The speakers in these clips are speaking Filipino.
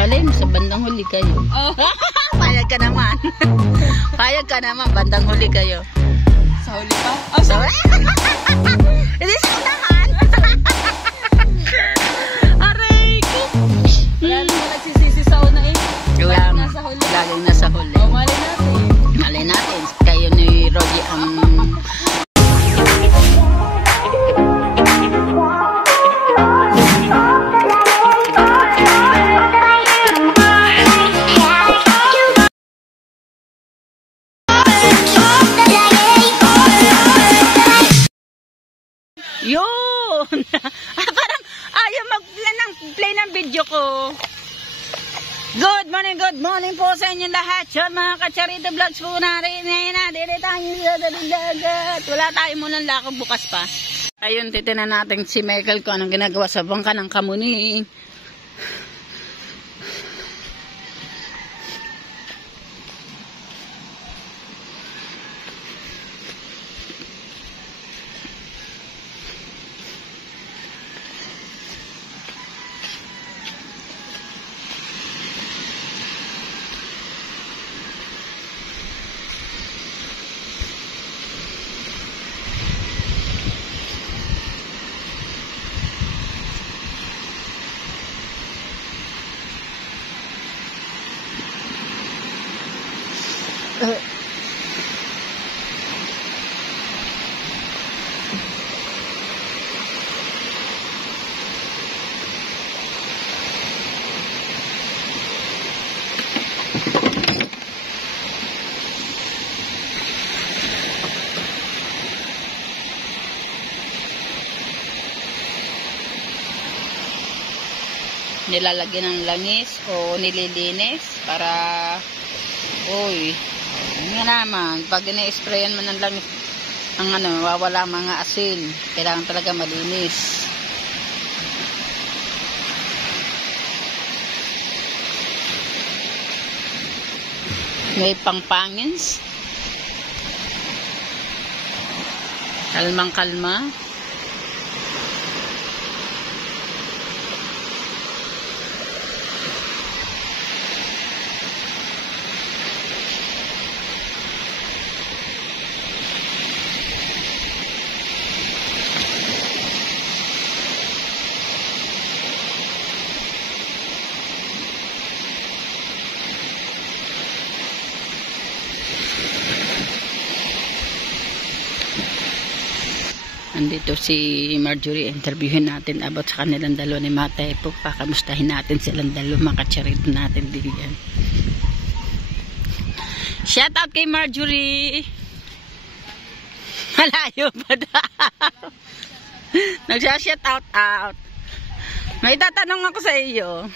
Alin, sa bandang huli kayo. Oh. Payag ka naman. Payag ka naman, bandang huli kayo. Sa huli pa? Oh, sa huli. Hindi sa unahan. Aray ko. Wala naman nagsisisi sa una eh. Laging nasa huli. Laging nasa huli. Oh, mali natin. Mali natin. Kayo ni Rogie ang... Yun! Parang ayaw mag-play ng video ko. Good morning po sa inyo lahat. Yun, mga Kacharito Vlogs po natin. Dito tayo sa dagat. Wala tayo munang lakog bukas pa. Ayun, titinan natin si Michael kung anong ginagawa sa bangka ng Kamuni. Nilalagyan ng langis o nililinis para uy, nga naman pag ina-sprayan mo ng langis ang wawala mga asin, kailangan talaga malinis. May pangpangins, kalmang kalma. Andito si Marjorie, interviewin natin about sa kanilang dalawa ni Matay po. Kakamustahin natin silang dalawa, mga Kacharito natin din yan. Shout out kay Marjorie. Malayo pa daw. Nagsha-shout out. May tatanong ako sa iyo.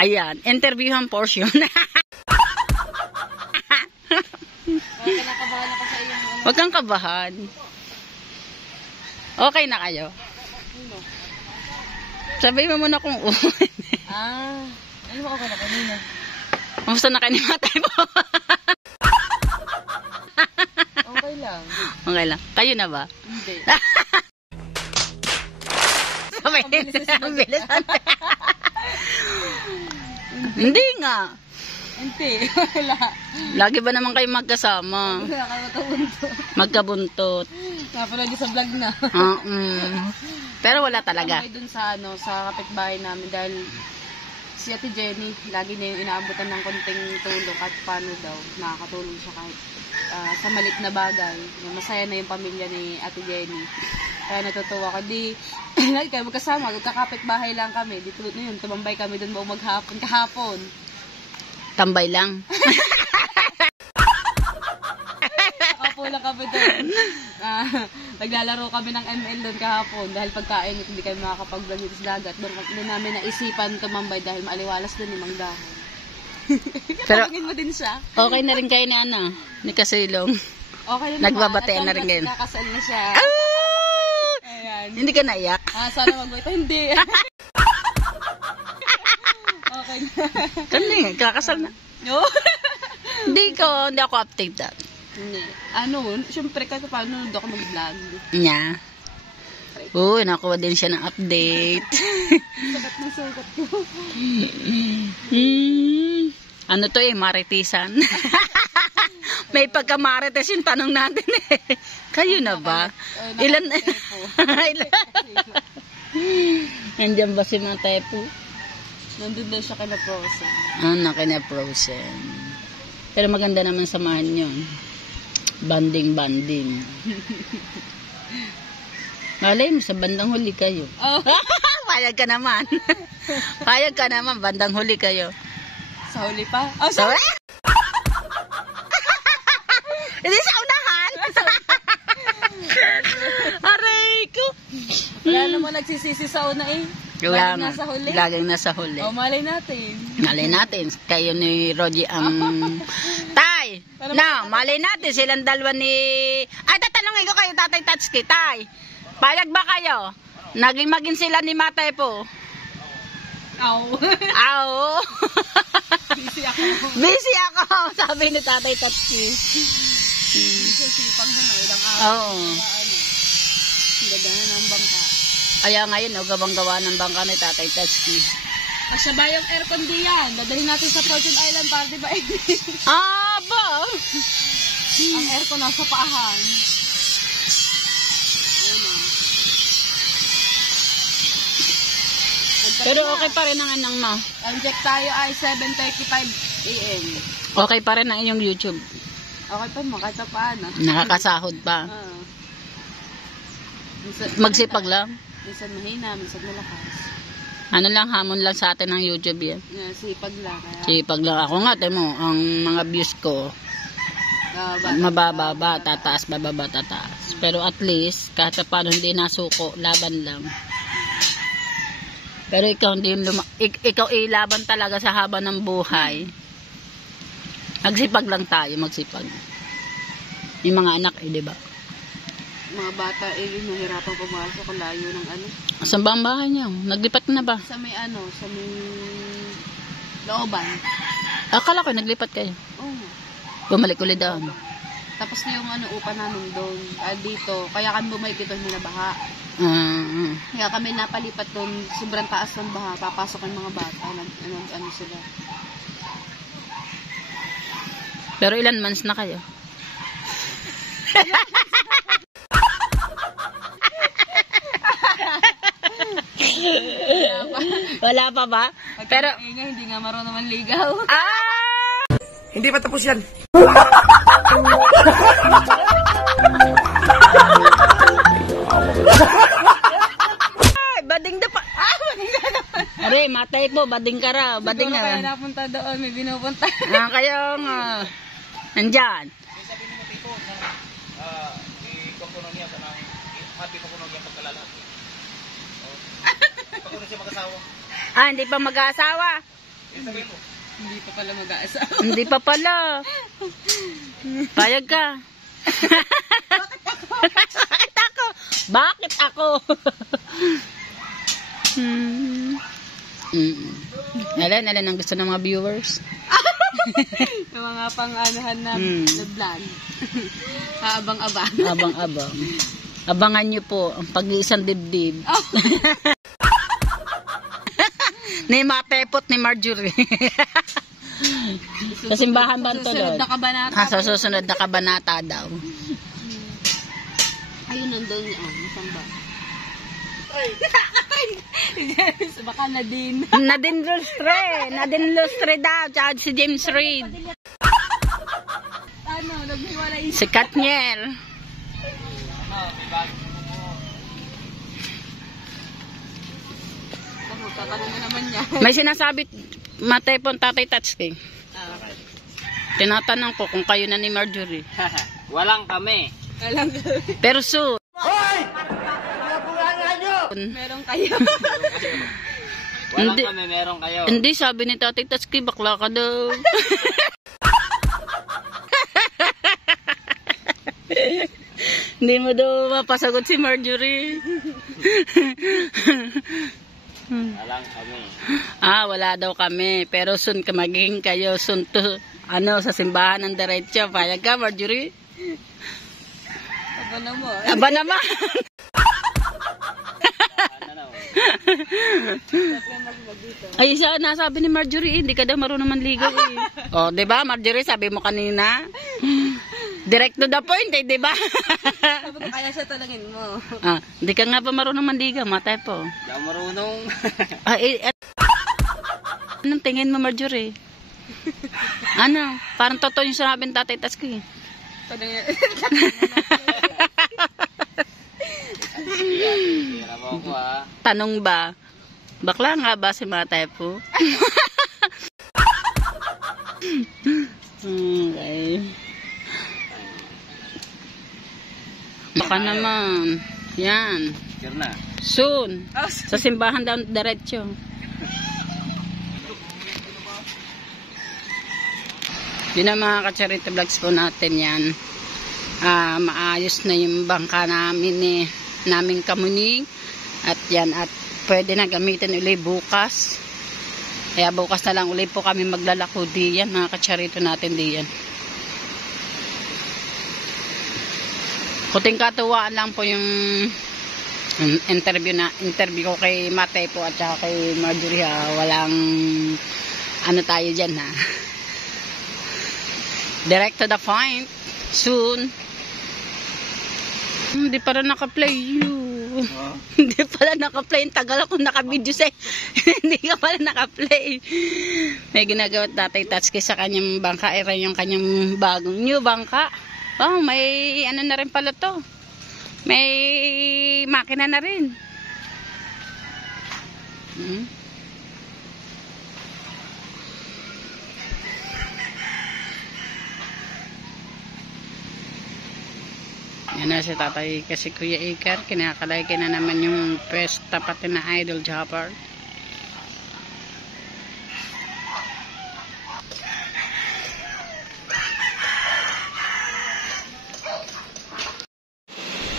Ayan, interviewhan portion. Huwag kang kabahan. Okay na kayo? Sabihin mo muna kung uwi. Ano ba okay na kanina? Kamusta na kayo ni Matay po? Okay lang. Okay lang. Kayo na ba? Hindi. Ang bilis. Hindi nga. Hindi. Wala. Lagi ba naman kayo magkasama? Magkabuntot. Napanood sa vlog na. Pero wala talaga. Dun sa sa kapitbahay namin dahil si Ate Jenny lagi na yung inaabutan ng konting tulong at paano daw nakakatulong siya kahit sa malit na bagay. Masaya na yung pamilya ni Ate Jenny. Kaya natutuwa ka. Di lagi kayo magkasama, magkakapitbahay lang kami. Dito na yun, tumambay kami dun buong kahapon. Tambay lang. Nakapo lang kami doon. Naglalaro kami ng ML doon kahapon dahil pagkain at hindi kami makakapag-vlog dito sa dagat. Doon namin naisipan tumambay dahil maaliwalas doon yung mangdahon. Pero tingin mo din siya. Okay na rin kayo ni Ana, ni Kasilong. Okay na. Nagbabatean na rin kayo. Nakasal na siya. Ayan. Hindi ka naiyak? Sana mag-wait. Hindi. Okay na. Kani, kakasal na. No? Hindi ako update that. Hindi. Siyempre kahit paano doon ako mag-vlog. Nya. Uy, nakuha din siya ng update. Sakat na sukat ko. Ano to maritisan? May pagka-marites yung tanong natin eh. Kayo na ba? Ilan? Nandiyan ba si Matepo? Nandun daw siya kina Frozen. Kina Frozen. Pero maganda naman samahan yun. Banding. Malay mo, sa bandang huli kayo. Oh. Payag ka naman. Bandang huli kayo. Sa huli pa? Oh, So, hindi sa unahan. Aray ko. Wala naman nagsisisi sa una eh. Wala Laging nga. nasa huli. Laging nasa huli. Oh, malay natin. Malay natin. Kayo ni Rogie ang... Tay! Na, malay natin. Silang dalawa ni... Ay, tatanungin ko kayo, Tatay Tatsuki. Tay, payag ba kayo? Maging sila ni Matay po. Aw. Aw. Busy ako. Busy ako, sabi ni Tatay Tatsuki. Sipag na no, ilang araw. Oo. Ano, gagana ng bangka. Kaya ngayon, gawang-gawa ng bangka ni Tatay Tatsuki. Masyaba yung aircon diyan. Dadalhin natin sa Fortune Island para di ba Aba! ang aircon nasa paahan. Ayun o. Pero okay pa rin ang anong mo. Ang check tayo ay 7:35 AM. Okay pa rin ang iyong YouTube. Okay pa mo, kahit pa paano. Nakakasahod pa. Magsipag lang. Minsan mahina, minsan malakas. Ano lang, hamon lang sa atin ng YouTube yan. Sipag lang. Kaya, Sipag lang. Ako nga, tayo mo, ang mga views ko, mababa, tataas, bababa, tataas. Pero at least, kahit pa paano hindi nasuko, laban lang. Pero ikaw, ikaw ilaban talaga sa haba ng buhay. Magsipag lang tayo, magsipag. Yung mga anak, di ba? mga bata, nahirapan pumasok ang layo ng ano. Saan ba ang bahay niyo? Naglipat na ba? Sa may looban. Akala ko, naglipat kayo. Oo. Bumalik ulit doon. Tapos na yung upa namin doon. Dito, kaya kami bumalik ito na baha. Kaya kami napalipat doon, sobrang taas ng baha, papasok ang mga bata, ano sila. Pero ilan months na kayo? Wala pa ba? Pero hindi nga marunong manligaw. Hindi pa tapos yan. Bading na pa. Bading na naman. Are, matay po, bading ka raw. Bading Siguro na. kaya napunta doon, may binupunta. Kayong nandyan. Sabi ni Matito na ikukuno niya ka ng happy kukuno niya pagkalalaki. Pagkuno siya mag-asawa. Hindi pa mag-aasawa. Sabi mo. Hindi pa pala mag-aasawa. Hindi pa pala. Payag ka. Bakit ako? Bakit ako? Alan ang gusto ng mga viewers. Yung mga pang-anuhan na vlog. Abang-abang. Abang-abang. Abangan nyo po ang pag-iisang dibdib. Ni Matepot ni Marjorie. Sa simbahan Bantolod. Susunod na kabanata. Sa susunod na kabanata daw. Ayun, nandun. Saan ba? Baka Nadine. Nadine Lustre daw. Tsaka si James Reid. Naghiwalay Si Katniel. Tatanong na naman niya. May sinasabi Matepon Tatay Tatsuki. Tinatanong ko kung kayo na ni Marjorie. Walang kami. Alam ko. Pero soon. Hoy! Meron kayo. Walang Hindi. kami, meron kayo. Hindi, sabi ni Tatay Tatsuki, bakla ka daw. Hindi mo daw mapasagot si Marjorie. Walang kami. Wala daw kami. Pero soon ka magiging kayo. Soon to, sa simbahan ng diretso. Payag ka, Marjorie? Aba naman. Aba naman. Ay, siya, nasabi ni Marjorie, hindi ka daw marunong manligaw eh. O, di ba, Marjorie, sabi mo kanina? Direct to the point eh, di ba? Sabi ko, kaya siya talangin mo. Hindi ka nga ba marunong manligaw, matay po. Hindi ako marunong. Anong tingin mo, Marjorie? Ano? Parang totoo yung sinabi ng Tatay Taski eh. Talangin. Tira mo ako ha. Tanong ba? Bakla nga ba si Matay po? Okay. Baka naman. Yan. Tira na. Soon. Sa simbahan daw diretso. Yun ang mga ka-charity vlogs po natin yan. Maayos na yung bangka namin eh. Naming kamuning. At yan. At pwede na gamitin uli bukas. Kaya bukas na lang uli po kami maglalako diyan. Mga ka-charito natin diyan. Kuting katuwaan lang po yung interview ko kay Matay po at saka kay Marjorie ha. Walang ano tayo dyan ha. Direct to the point. Soon. Hindi pa rin naka-play you. Hindi pala naka-play. Tagal ako naka-video sa hindi ka pala naka-play. May ginagawa Tatay Tatsuki sa kanyang bangka. Ito yung kanyang bagong new bangka. Oh, may ano na rin pala to. May makina na rin. Yan na si Tatay kasi Kuya Iker. Kinakalagay na naman yung pesta pati na idol chopper.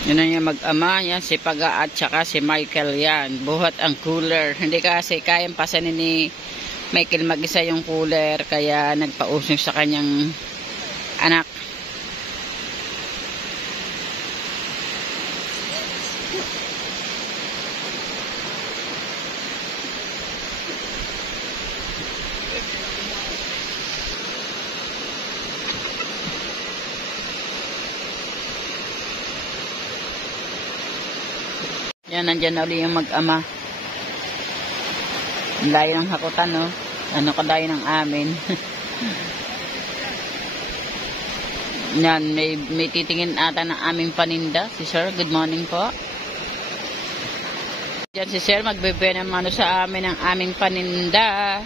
Yun na yung mag-ama. Yan si Paga at saka si Michael yan. Buhat ang cooler. Hindi kasi kayang pasanin ni Michael mag-isa yung cooler. Kaya nagpausong sa kanyang anak. Yan, nandyan na ulit yung mag-ama. Ang layo ng hakutan, no? Ano kadayo ng amin. Yan, may titingin ata ng aming paninda. Si Sir, good morning po. Yan si Sir, magbibigay ng ano sa amin ng aming paninda.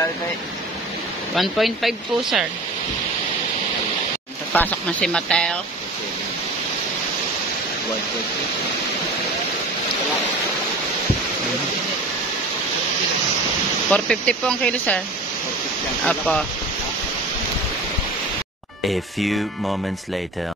Ayun. 1.5 po, Sir. Pasok na si Mateo. 450 po ang kilo, Sir. Apo. A few moments later.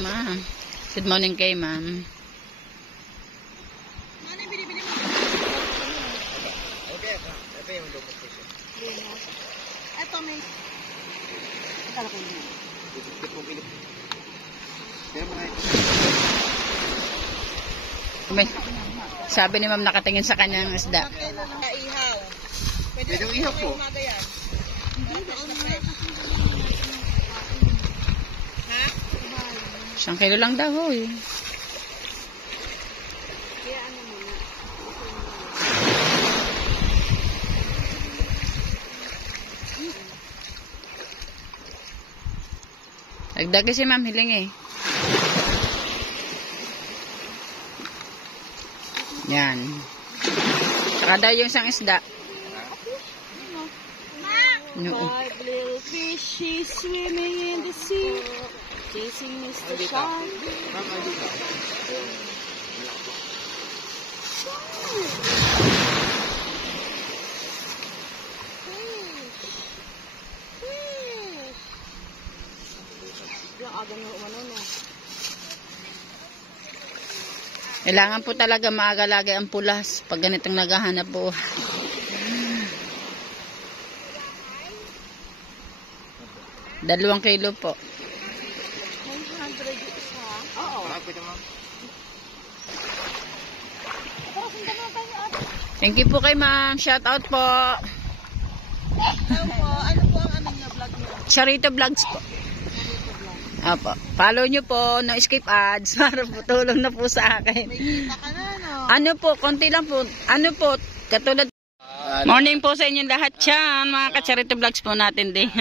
Ma'am. Good morning kay ma'am. Ito may... Ito ko yun. Sabi ni ma'am nakatingin sa kanyang isda. Ihaw. Pwede yung ihaw po. 1 kilo lang daw, hoy. Kaya ano muna. Dagdag si ma'am, hiling eh. Yan. Saka daw yung isang isda. No. 5 little fishes swimming in the sea, chasing Mr. Shark. Kailangan po talaga maaga lagi ang pulas pag ganitong naghahanap po. 2 kilo po. 100 isa. Oo. Thank you po kay ma'am. Shout out po. Ano po ang ano niya vlog niyo? Charito Vlogs po. Apo. Follow nyo po. No escape ads. Para po tulong na po sa akin. May kita ka na, no? Ano po, konti lang po. Ano po, katulad. Morning po sa inyong lahat yan. Mga ka-Charito Vlogs po natin din.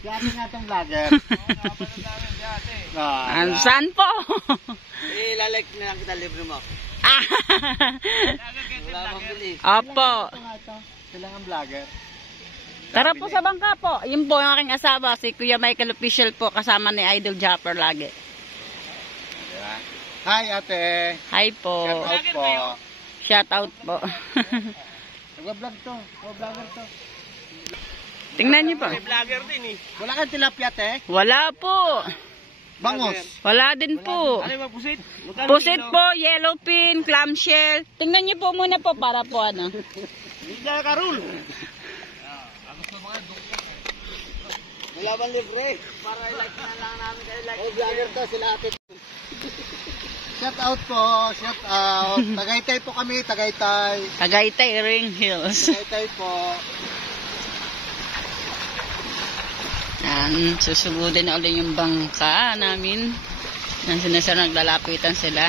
Dati nga itong vlogger. Saan po? Ilalike na lang kita, libre mo. Wala akong bili. Opo. Sila ang vlogger. Tara po sa bangka po. Yun po ang aking asawa, si Kuya Michael Official po, kasama ni Idol Japper lagi. Hi ate. Hi po. Shout out po. Shout out po. Nag-vlog to. Vlogger to. Tingnan niyo po. Vlogger din eh. Wala kang tilapia te? Wala po. Bangos. Wala din po. Ano ba pusit? Pusit po, yellowfin, clamshell. Tingnan niyo po muna po para po ano. Hindi na karul. Wala bang libre? Para i-like na lang namin kayo like. Oh, vlogger to sila ate. Shout out po, shout out. Tagaytay po kami, Tagaytay. Tagaytay Ring Hills. Tagaytay po. Yan, susugudin na ulit yung bangka namin. Yan, sinasar naglalapitan sila.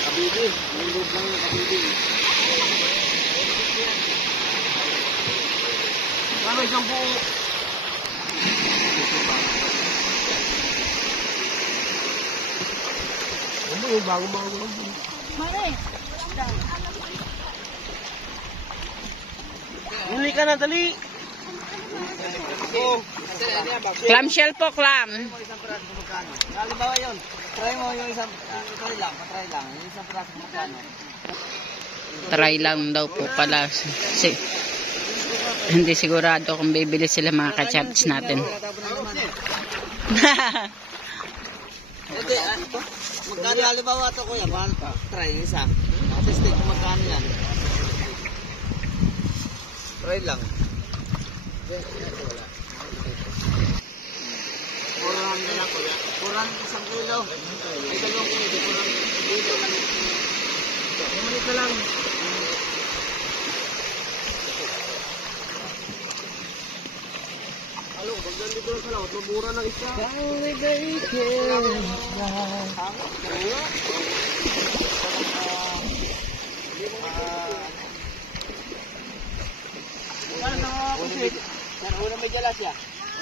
Kabidi, nilog lang yung kabidi. Ano isang buo? Ano yung bago lang? Mali. Huli ka na, dali! Clamshell po, clam. Halimbawa yun, try mo yung isang, try lang. Yung isang praso magkano. Try lang daw po pala. Hindi sigurado kung bibili sila mga ka-chats natin. Hindi, magkano halimbawa ito kuya, mahal pa. Try yung isa. Kasi steak magkano yan. Try lang. Kurang na lang kuya. Kurang 1 kilo. Ay 2 kilo. Kurang 1 kilo lang. Mamanit na lang. Alo, bagyan dito lang sa laot. Mabura ng isda. Una may jalas ya.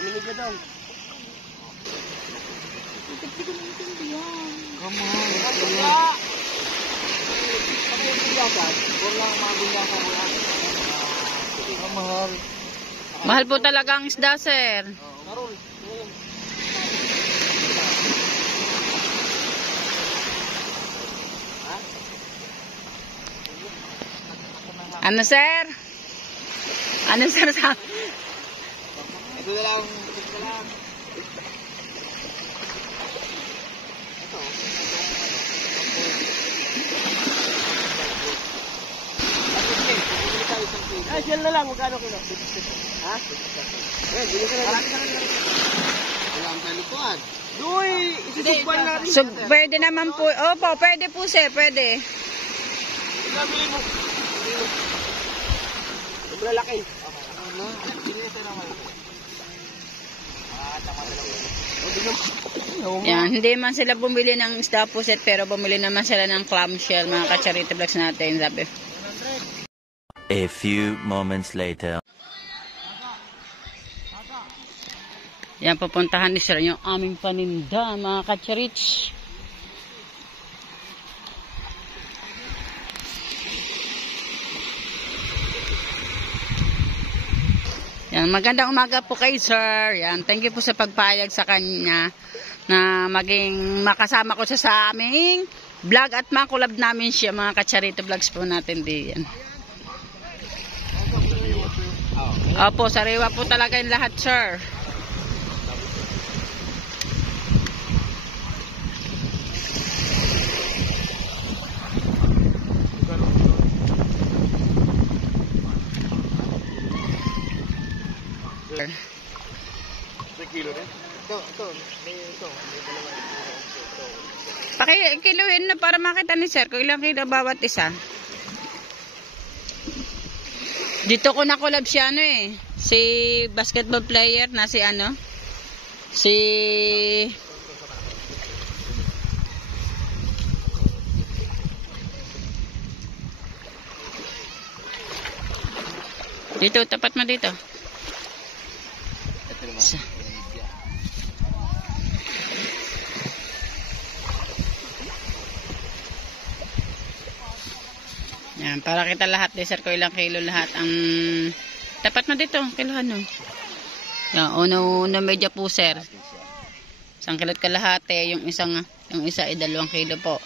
Una may jadong. Mahal po talaga ang isda, sir. Ano, sir? Ano, sir? Ito na lang. Ito na lang. Ay, sila na lang. Magkano kilo? Ha? Eh, bili ka na lang. Wala ang talupuan. Uy, isusugban natin. So, pwede naman po. Opo, pwede po sir, pwede. Sabi mo. Sobrang laki. Yan, hindi man sila bumili ng isda po sir, pero bumili naman sila ng clamshell, mga ka-charity vlogs natin, sabi. A few moments later. Yan, pupuntahan ni sir yung aming paninda, mga ka-charits. Yan, magandang umaga po kay sir. Yan, thank you po sa pagpayag sa kanya na maging makasama ko siya sa aming vlog at makulab namin siya, mga ka-charity vlogs po natin diyan. Opo, sariwa po talaga yung lahat, sir. Pakikiluhin na para makita ni sir kung ilang kilo bawat isa. Dito ko nakulab siya si basketball player na si dito, tapat mo dito. Yan, para kita lahat, sir, ko ilang kilo lahat. Ang tapat mo dito, kilohan no. Yan, uno medya po, sir. 1 kilot kalahati, yung isa ay 2 kilo po.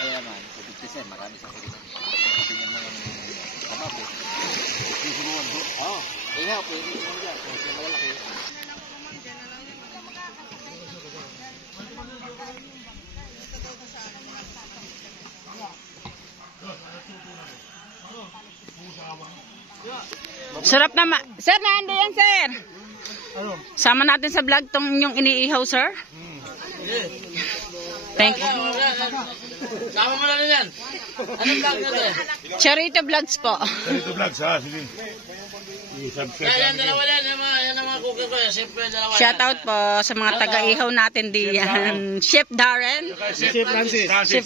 Kaya naman, 50%, marami sa kilo. Tingnan mo yung kamapit. Kaya pwede mo dyan. Kasi malalaki. Sarap naman. Sir, nando yan, sir. Sama natin sa vlog tong yung iniihaw, sir. Thank you. Sama mo na rin yan. Anong vlog natin? Charity vlogs po. Charity vlogs, ha? Sige. Yan, dalawa yan. Yan ang mga cookie ko. Siyempre, dalawa yan. Shoutout po sa mga taga-ihaw natin diyan. Chef Darren. Chef Francis. Chef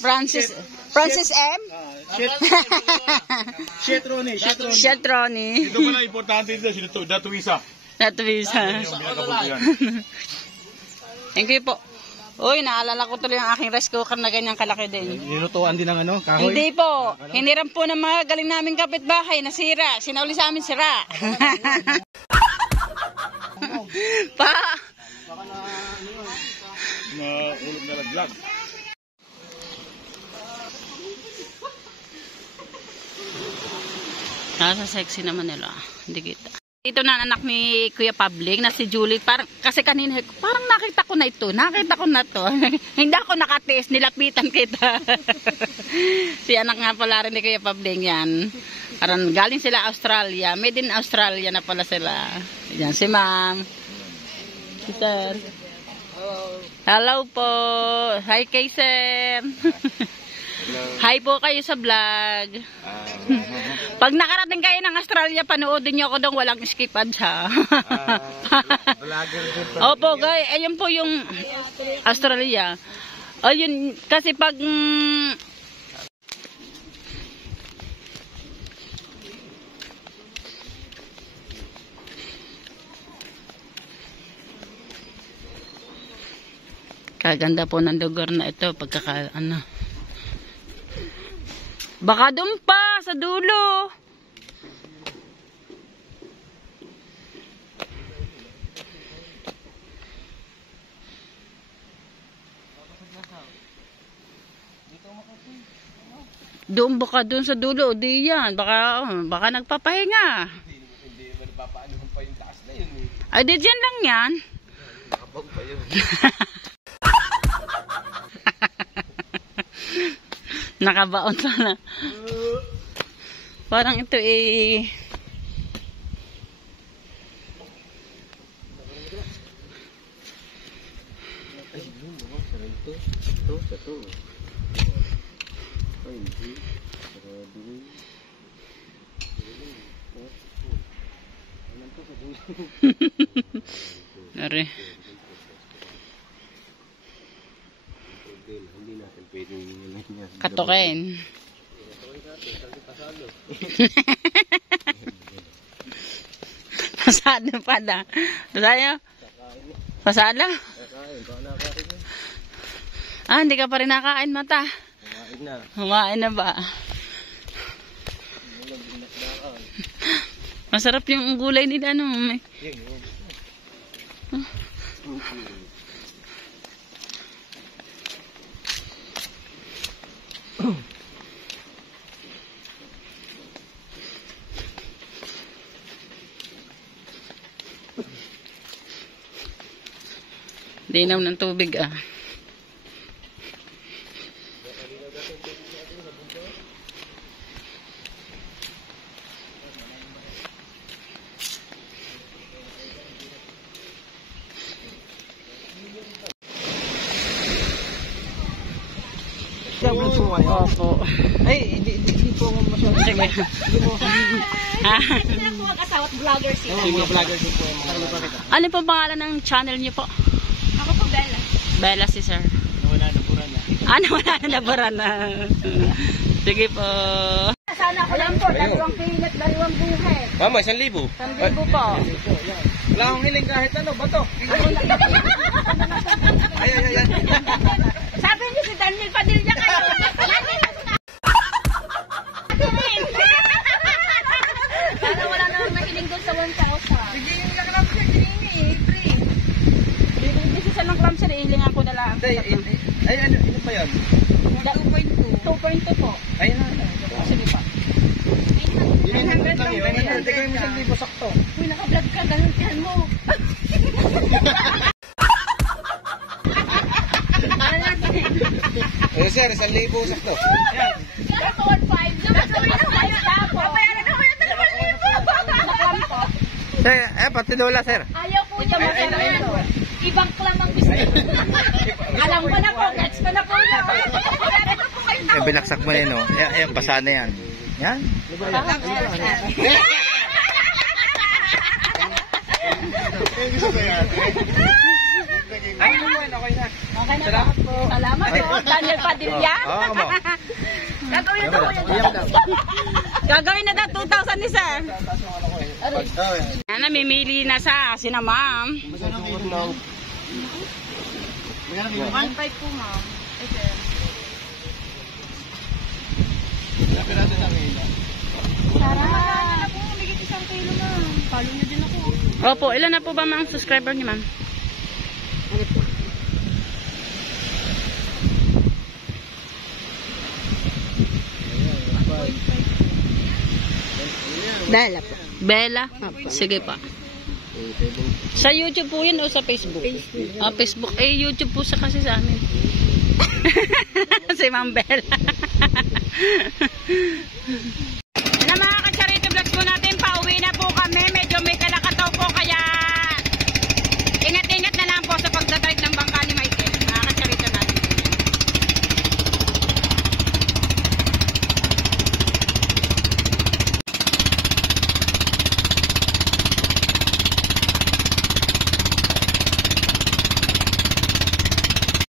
Francis M. Chef Ronnie. Chef Ronnie. Ito pala importante dito, sino to? Datuisa. Natwisa. Yung pinakabutihan. Thank you po. Uy, naalala ko tuloy ang aking rice cooker na ganyang kalaki din. Nilutuan din ng kahoy? Hindi po. Hiniram po ng mga galing naming kapitbahay na sira. Sinauli sa amin sira. Pa. Na ulog na laglag. Nasa sexy naman nila. Hindi kita. Ito na anak ni Kuya Pabling na si Julie. Kasi kanina, parang nakita ko na ito. Nakita ko na to. Hindi ako nakatiis. Nilapitan kita. Si anak nga pala rin ni Kuya Pabling yan. Parang galing sila Australia. Made in Australia na pala sila. Yan si ma'am. Si sir. Hello po. Hi kay sir. Hi po kayo sa vlog. Pag nakarating kayo ng Australia, panoodin nyo ako doon, walang skip ads ha. Opo guys, ayun po yung Australia. Ayun, kasi pag kaganda po ng lugar na ito, baka doon pa, sa dulo. Doon baka doon sa dulo, di yan. Baka nagpapahinga. Hindi naman papaano pa yung taas na yun. Ay, di dyan lang yan. Nakabag pa yun. Nakabaon sana. Parang ito Nari. Katukin. Pasado pa da. Pasado? Pasado? Ah, hindi ka pa rin nakain, mata. Kumain na ba? Masarap yung gulay nila, ano, may. Linaw ng tubig, ah. Opo. Ay, hindi po ako masyado. Sige. Sila po mag-asawa at vlogger sila. Mga vlogger din po yung mga Ano po pangalan ng channel niyo po? Ako po, Bella. Bella si sir. Wala na pura na. Ano, wala na nabaran na. Sige po. Sana ako lang po, dalawang pilit, dalawang buhay. Mama, 1,000. 1,000 po. Wala akong hiling kahit ano, bato. Ay. Sabi niyo si Daniel Padilla kayo. Para wala namang mahiling doon sa 1,000. Sige, yung lang sir, hindi free. Hindi siya ng clam sir, ilingan ko na lang. Ay, ano pa yun? 2.2 po. Ay, na. Sige pa. Yun yung lang yun. 900. Tigay mo 1,000 sakto. Uy, naka-vlog ka, ganun yan mo. Eh, sir, 1,000 sakto. Kaya ko 1,500. Sorry na kayo na po. Papayaran ako yung 2,000. Sir, pati dola, sir. Ayaw po niya magkano. Ibang clam ang gusto. Alam ko na po, gets ko na po na. Binaksak mo yun, no? Ayan, basa na yan. Yan. Okay na po. Salamat po. Daniel Padilla. Oo, mo. Gagawin na po. Gagawin na daw 2,000 ni sir. Namimili na sa sina ma'am. 1,500 po, ma'am. Tara. Wala po, umigit 1 kilo, ma'am. Follow niyo din ako. Opo, ilan na po ba mga subscriber niyo ma'am? Bella po. Bella? Sige pa. Sa YouTube po yun o sa Facebook? Facebook. Eh, YouTube po sa kasi sa amin. Si Ma'am Bella.